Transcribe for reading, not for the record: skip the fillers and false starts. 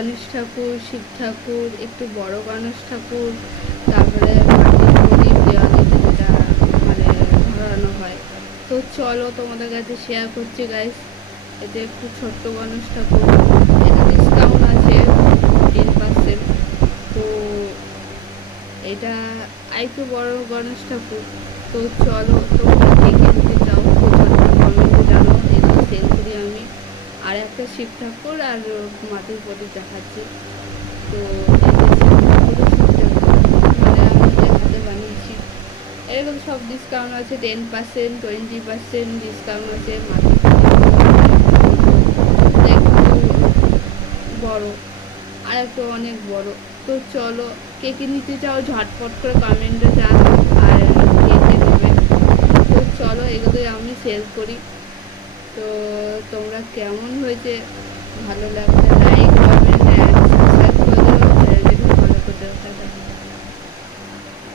গণেশ ঠাকুর, শিব ঠাকুর, একটু বড় গণেশ ঠাকুর, তারপরে মাটির প্রদীপ দেওয়ালিতে যেটা মানে ধরানো হয়। তো চলো তোমাদের কাছে শেয়ার করছি গাইস। এটা একটু ছোট্ট গণেশ ঠাকুর, এটা ডিসকাউন্ট আছে 10%। তো এটা আরেকটু বড় গণেশ ঠাকুর। তো চলো তোমরা কে কে নিতে চাও তো কমেন্টে জানাও, এগুলো সেল করি আমি। আর একটা শিব ঠাকুর আর মাটির প্রদীপ দেখাচ্ছি। তো এই যে শিব ঠাকুরও শিব ঠাকুর মানে আমি নিজের হাতে বানিয়েছি। এরকম সব ডিসকাউন্ট আছে, 10%, 20% ডিসকাউন্ট আছে। মাটির প্রদীপ একটু বড়, আর একটু অনেক বড়। তো চলো কে কে নিতে চাও ঝটপট করে কমেন্টে জানাও, আর কে কে নেবে। তো চলো এগুলোই আমি সেল করি। তো তোমরা কেমন হয়েছে, ভালো লাগলে লাইক কমেন্ট